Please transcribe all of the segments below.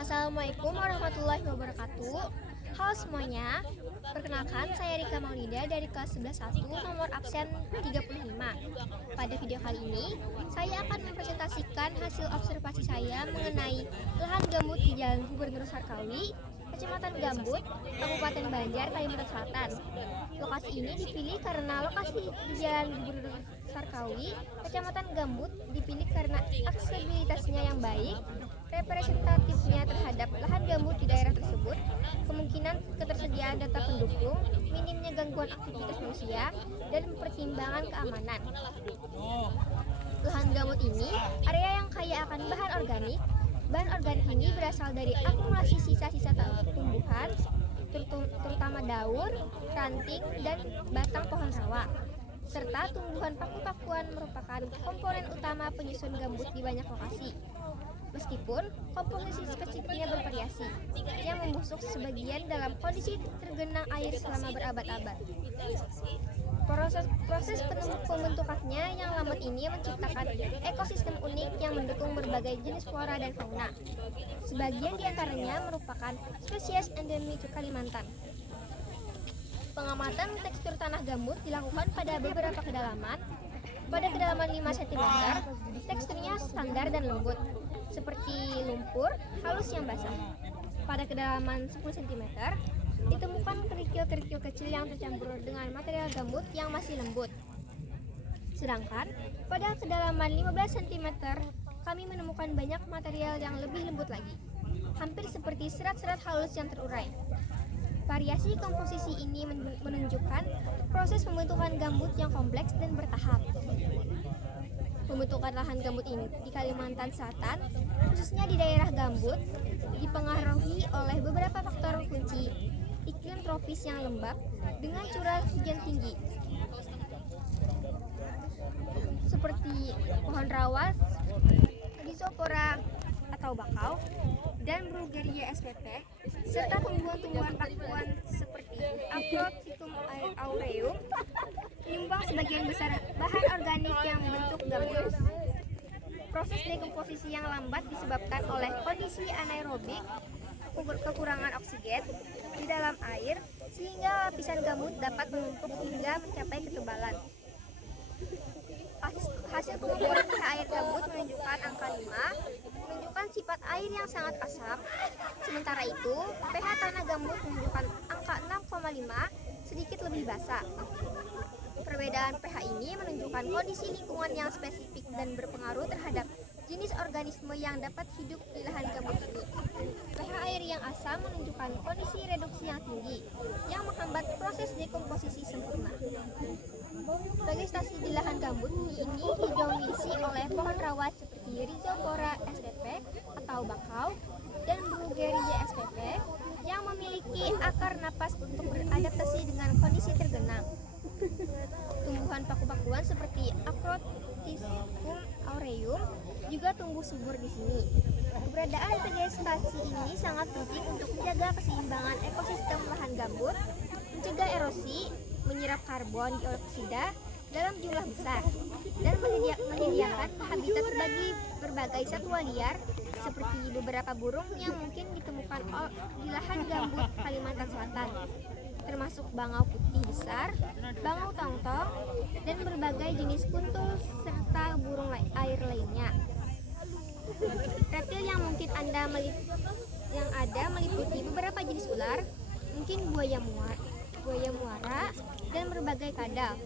Assalamualaikum warahmatullahi wabarakatuh. Halo semuanya, perkenalkan saya Rika Maulida dari kelas 11 nomor absen 35. Pada video kali ini, saya akan mempresentasikan hasil observasi saya mengenai lahan gambut di Jalan Gubernur Sarkawi, Kecamatan Gambut, Kabupaten Banjar, Kalimantan Selatan. Lokasi ini dipilih karena lokasi di Jalan Gubernur Sarkawi, Kecamatan Gambut dipilih karena aksesibilitasnya yang baik, representatifnya terhadap lahan gambut di daerah tersebut, kemungkinan ketersediaan data pendukung, minimnya gangguan aktivitas manusia, dan pertimbangan keamanan. Lahan gambut ini area yang kaya akan bahan organik. Bahan organik ini berasal dari akumulasi sisa-sisa tumbuhan, terutama daun, ranting, dan batang pohon rawa, serta tumbuhan paku-pakuan merupakan komponen utama penyusun gambut di banyak lokasi. Meskipun komposisi spesifiknya bervariasi, yang membusuk sebagian dalam kondisi tergenang air selama berabad-abad. Proses pembentukannya yang lambat ini menciptakan ekosistem unik yang mendukung berbagai jenis flora dan fauna. Sebagian diantaranya merupakan spesies endemik Kalimantan. Pengamatan tekstur tanah gambut dilakukan pada beberapa kedalaman. Pada kedalaman 5 cm, teksturnya standar dan lembut, seperti lumpur halus yang basah. Pada kedalaman 10 cm, ditemukan kerikil-kerikil kecil yang tercampur dengan material gambut yang masih lembut. Sedangkan pada kedalaman 15 cm, kami menemukan banyak material yang lebih lembut lagi, hampir seperti serat-serat halus yang terurai. Variasi komposisi ini menunjukkan proses pembentukan gambut yang kompleks dan bertahap. Pembentukan lahan gambut ini di Kalimantan Selatan, khususnya di daerah gambut, dipengaruhi oleh beberapa faktor kunci. Iklim tropis yang lembab dengan curah hujan tinggi, seperti pohon rawas, Rhizopora atau bakau, dan Brugueria spp, serta tumbuhan-tumbuhan pakuan seperti Acrotrichum aureum menyumbang sebagian besar bahan organik yang membentuk gambut. Proses dekomposisi yang lambat disebabkan oleh kondisi anaerobik, kekurangan oksigen di dalam air, sehingga lapisan gambut dapat menumpuk hingga mencapai ketebalan. Hasil pengukuran pH air gambut menunjukkan angka 5, menunjukkan sifat air yang sangat asam. Sementara itu, pH tanah gambut menunjukkan angka 6,5, sedikit lebih basah. Perbedaan pH ini menunjukkan kondisi lingkungan yang spesifik dan berpengaruh terhadap jenis organisme yang dapat hidup di lahan gambut ini. pH air yang asam menunjukkan kondisi reduksi yang tinggi, yang menghambat proses dekomposisi sempurna. Vegetasi di lahan gambut ini didominasi oleh pohon rawas seperti Rhizopora spp atau bakau dan Brugueria spp yang memiliki akar napas untuk beradaptasi dengan kondisi tergenang. Tumbuhan paku-pakuan seperti Acrotrichum aureum juga tumbuh subur di sini. Keberadaan vegetasi ini sangat penting untuk menjaga keseimbangan ekosistem lahan gambut, mencegah erosi, menyerap karbon dioksida dalam jumlah besar, dan menyediakan habitat bagi berbagai satwa liar seperti beberapa burung yang mungkin ditemukan di lahan gambut Kalimantan Selatan, termasuk bangau putih besar, bangau tongtong, dan berbagai jenis kuntul serta burung air lainnya. Reptil yang mungkin ada meliputi beberapa jenis ular, mungkin buaya muara, dan berbagai kadal.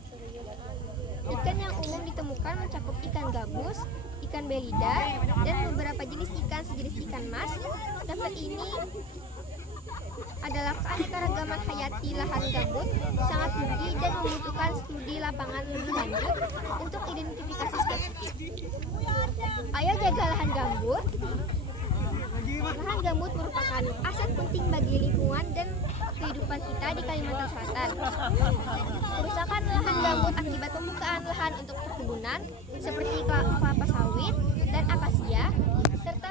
Ikan yang umum ditemukan mencakup ikan gabus, ikan belida, dan beberapa jenis ikan sejenis ikan mas. Daftar ini adalah keanekaragaman hayati lahan gambut sangat tinggi dan membutuhkan studi lapangan lebih lanjut untuk identifikasi spesifik. Ayo jaga lahan gambut. Lahan gambut merupakan aset penting bagi lingkungan dan kehidupan kita di Kalimantan Selatan. Kerusakan lahan gambut akibat pembukaan lahan untuk perkebunan seperti kelapa sawit dan akasia, serta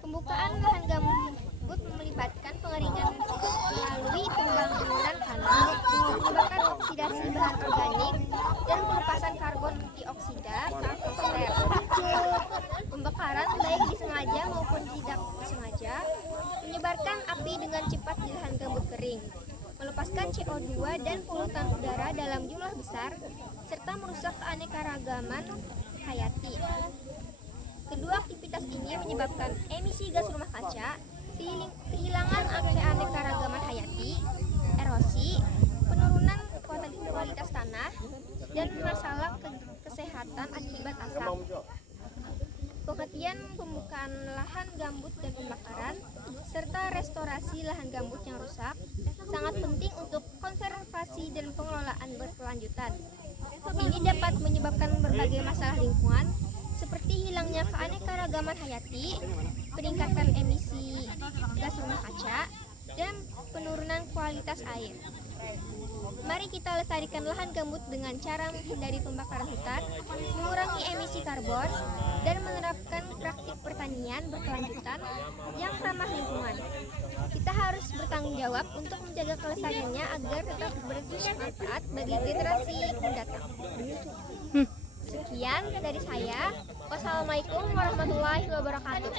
pembukaan lahan gambut melibatkan pengeringan melalui pembangunan kanal, menyebabkan oksidasi bahan organik dan pelepasan karbon dioksida ke atmosfer. Pembakaran baik disengaja maupun maupun tidak sengaja menyebarkan api dengan cepat di lahan gambut kering, melepaskan CO2 dan polutan udara dalam jumlah besar, serta merusak keanekaragaman hayati. Kedua aktivitas ini menyebabkan emisi gas rumah kaca, kehilangan keanekaragaman hayati, erosi, penurunan kualitas tanah, dan masalah kesehatan akibat asap. Penghentian pembukaan lahan gambut dan pembakaran, serta restorasi lahan gambut yang rusak sangat penting untuk konservasi dan pengelolaan berkelanjutan. Ini dapat menyebabkan berbagai masalah lingkungan seperti hilangnya keanekaragaman hayati, peningkatan emisi gas rumah kaca, dan penurunan kualitas air. Mari kita lestarikan lahan gambut dengan cara menghindari pembakaran hutan, mengurangi emisi karbon, dan menerapkan praktik pertanian berkelanjutan yang ramah lingkungan. Kita harus bertanggung jawab untuk menjaga kelestariannya agar tetap bermanfaat bagi generasi mendatang. Sekian dari saya. Wassalamualaikum warahmatullahi wabarakatuh.